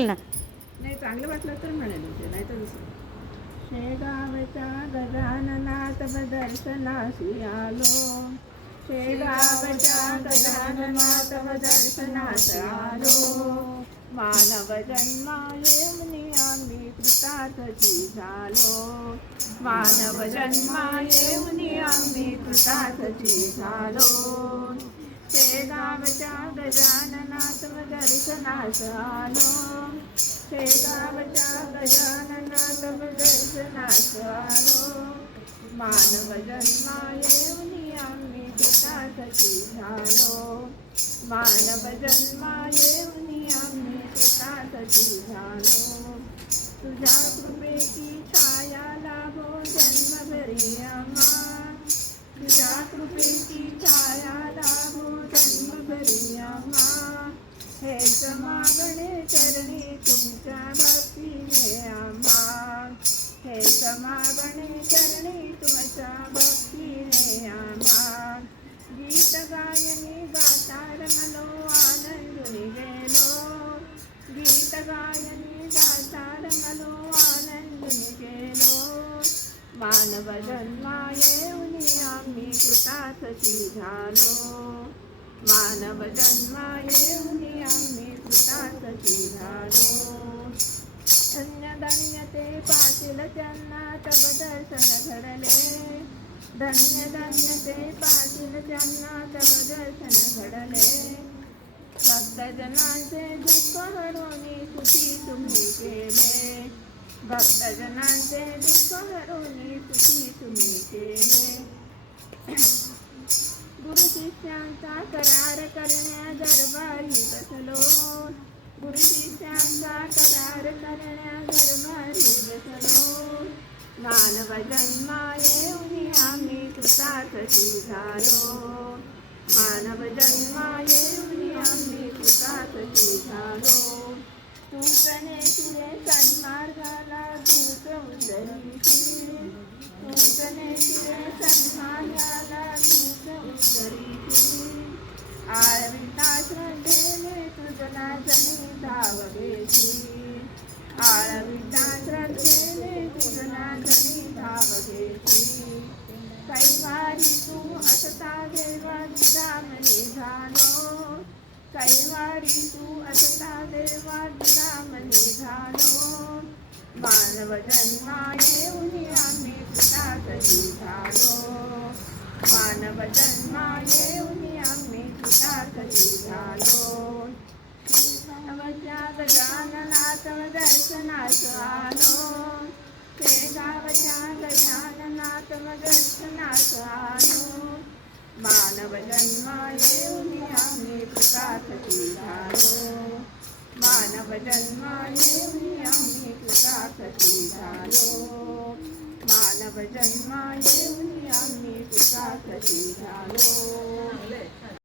लागेल ना. नाही चांगलं वाटलं तर म्हणेल होते, नाही तर दुसरं. शेगावच्या गजानना तव दर्शनासी आलो, शेगावच्या गजानना तव दर्शनास आलो, मानव जन्मा येऊनी आम्ही कृतार्थची झालो, मानव जन्मा येऊनी आम्ही कृतार्थची झालो, शेगावच्या गजानना तव दर्शनास आलो, शेगावच्या गजानना तव दर्शनास आलो, मानव जन्मा येऊनी आम्ही कृतार्थची झालो, मानव जन्मा येऊनी आम्ही कृतार्थची झालो, तुझ्या कृपेची छाया लाभो जन्मभरी आम्हा, तुझ्या कृपेची छाया लाभो जन्मभरी आम्हा, हेच मागणे चरणी तुमच्या भक्तीने आम्हा, हेच मागणे चरणी तुमच्या भक्तीने आम्हा, गीत गायनी गाता रमलो आनंदुनी गेलो, गीत गायनी गाता रमलो आनंदुनी गेलो, मानव जन्मा येऊनी आम्ही कृतार्थची झालो, मानव जन्मा येऊनी आम्ही कृतार्थची झालो, धन्य धन्य ते पाटील त्यांना तव दर्शन घडले, धन्य धन्य ते पाटील त्यांना तव दर्शन घडले, भक्तजनांचे दुःख हरवणी सुखी तुम्ही केले, भक्तजनांचे दुःख हरवणी सुखी तुम्ही केले, गुरु शिष्यांचा करार करण्या दरबारी बसलो, गुरु शिष्यांचा करार करण्या दरबारी बसलो, मानव जन्मा येऊनी आम्ही कृतार्थची झालो, मानव जन्मा येऊनी आम्ही कृतार्थची झालो, तूच नेशिले सन्मार्गाला तूच उतरीशी, तूच नेशिले सन्मार्गाला तूच उतरीशी, आळविता श्रद्धेने तुझला जणी धावगेशी, आळविता श्रद्धेने तुझला जणी धावगेशी, कैवारी तू असता देवा दुधामनी झालो, कैवारी तू असता देवा दुधामनी झालो, मानव जन्मा येऊनी आम्ही कृतार्थची झालो, मानव जन्मा येऊनी आम्ही कृतार्थची झालो, शेगावच्या गजानना तव दर्शनास आलो, शेगावच्या गजानना तव दर्शनास आलो, मानव जन्मा येऊनी आम्ही कृतार्थची झालो, मानव जन्मा येऊनी आम्ही कृतार्थची झालो, मानव जन्मा येऊनी आम्ही कृतार्थची झालो.